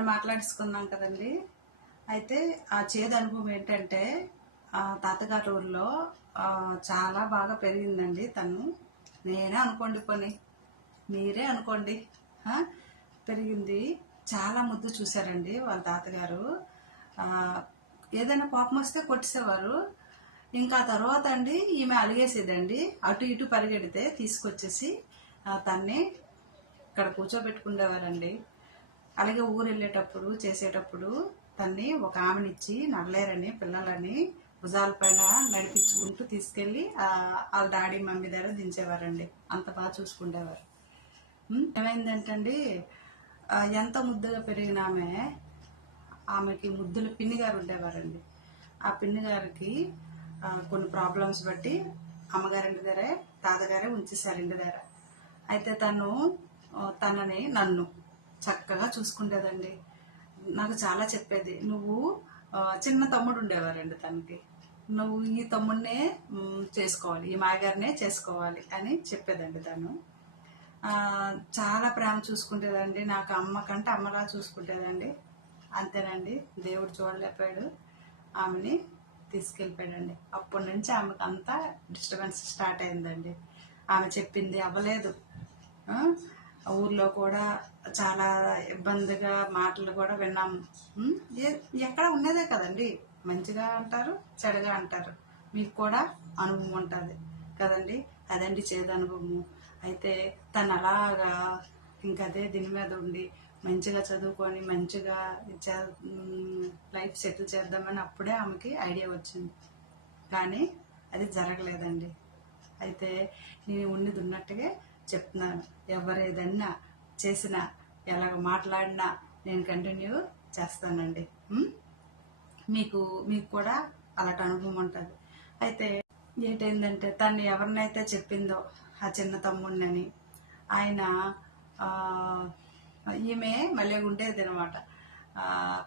నిన్న మాట్లాడుకున్నాం కదండి. అయితే ఆ చేదు అనుభవం ఏంటంటే ఆ తాతగారి ఊర్లో చాలా బాగా పెరిగిందండి తను. నేనే అనుకోండి కొని మీరే అనుకోండి. పెరిగింది. చాలా ముద్దు చూశారండి వాళ్ళ తాతగారు. ఏదైనా కోపం వస్తే కొట్టేసేవారు. ఇంకా తర్వాత అండి ఈమె అలిగేసేదండి. అటు ఇటు పరిగెడితే తీసుకొచ్చేసి తన్నే తన్ని ఇక్కడ కూర్చోబెట్టుకుండేవారండి అలాగే ఊరు వెళ్ళేటప్పుడు చేసేటప్పుడు తన్ని ఒక ఆమెనిచ్చి నడలేరని పిల్లలని భుజాల పైన నడిపించుకుంటూ తీసుకెళ్ళి వాళ్ళ డాడీ మమ్మీ దగ్గర దించేవారండి. అంత బాగా చూసుకుండేవారు. ఏమైందంటండి ఎంత ముద్దుగా పెరిగిన ఆమె ఆమెకి ముద్దుల పిన్ని గారు ఉండేవారండి. ఆ పిన్ని గారికి కొన్ని ప్రాబ్లమ్స్ బట్టి అమ్మగారింటి దగ్గరే తాతగారే ఉంచేశారు ఇంటి దగ్గర. అయితే తను తనని నన్ను చక్కగా చూసుకుండేదండి నాకు చాలా చెప్పేది. నువ్వు చిన్న తమ్ముడు ఉండేవారండి తనకి. నువ్వు ఈ తమ్ముడినే చేసుకోవాలి ఈ మాయగారినే చేసుకోవాలి అని చెప్పేదండి తను. చాలా ప్రేమ చూసుకుంటేదండి. నాకు అమ్మ కంటే అమ్మలా చూసుకుంటేదండి. అంతేనండి. దేవుడు చూడలేకపోయాడు. ఆమెని తీసుకెళ్ళిపోయాడండి. అప్పటి నుంచి ఆమెకు అంతా డిస్టర్బెన్స్ స్టార్ట్ అయిందండి. ఆమె చెప్పింది అవ్వలేదు. ఊర్లో కూడా చాలా ఇబ్బందిగా మాటలు కూడా విన్నాము. ఎక్కడ ఉన్నదే కదండి. మంచిగా అంటారు చెడుగా అంటారు. మీకు కూడా అనుభవం ఉంటుంది కదండి. అదండి చేదు అనుభవము అయితే తను అలాగా ఇంకదే అదే దీని మీద ఉండి మంచిగా చదువుకొని మంచిగా లైఫ్ సెటిల్ చేద్దామని అప్పుడే ఆమెకి ఐడియా వచ్చింది. కానీ అది జరగలేదండి. అయితే నేను ఉన్నది ఉన్నట్టుగా చెప్తున్నాను. ఎవరు ఏదన్నా చేసినా ఎలాగ మాట్లాడినా నేను కంటిన్యూ చేస్తానండి. మీకు మీకు కూడా అలాంటి అనుభవం ఉంటుంది. అయితే ఏంటైందంటే తను ఎవరినైతే చెప్పిందో ఆ చిన్న తమ్ముడినని ఆయన ఈమె మళ్ళీ ఉండేది అనమాట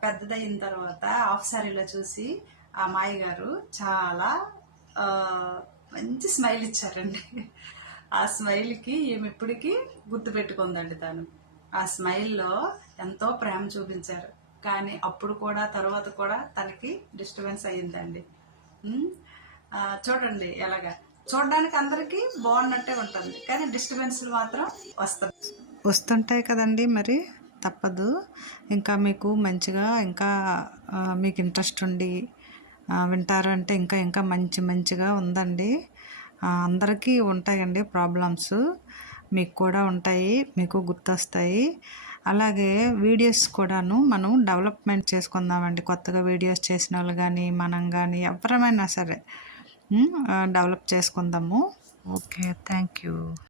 పెద్దదయిన తర్వాత ఆఫ్ సారీలో చూసి ఆ మాయ గారు చాలా మంచి స్మైల్ ఇచ్చారండి. ఆ స్మైల్కి ఈమె ఇప్పటికీ గుర్తుపెట్టుకుందండి తను. ఆ స్మైల్లో ఎంతో ప్రేమ చూపించారు. కానీ అప్పుడు కూడా తర్వాత కూడా తనకి డిస్టర్బెన్స్ అయ్యిందండి. చూడండి ఎలాగా. చూడడానికి అందరికీ బాగున్నట్టే ఉంటుంది. కానీ డిస్టర్బెన్స్లు మాత్రం వస్తుంది వస్తుంటాయి కదండి మరి. తప్పదు. ఇంకా మీకు మంచిగా ఇంకా మీకు ఇంట్రెస్ట్ ఉండి వింటారు వింటారంటే ఇంకా ఇంకా మంచి మంచిగా ఉందండి. అందరికీ ఉంటాయండి ప్రాబ్లమ్స్. మీకు కూడా ఉంటాయి మీకు గుర్తొస్తాయి. అలాగే వీడియోస్ కూడాను మనం డెవలప్మెంట్ చేసుకుందామండి. కొత్తగా వీడియోస్ చేసిన వాళ్ళు కానీ మనం కానీ ఎవరమైనా సరే డెవలప్ చేసుకుందాము. Okay thank you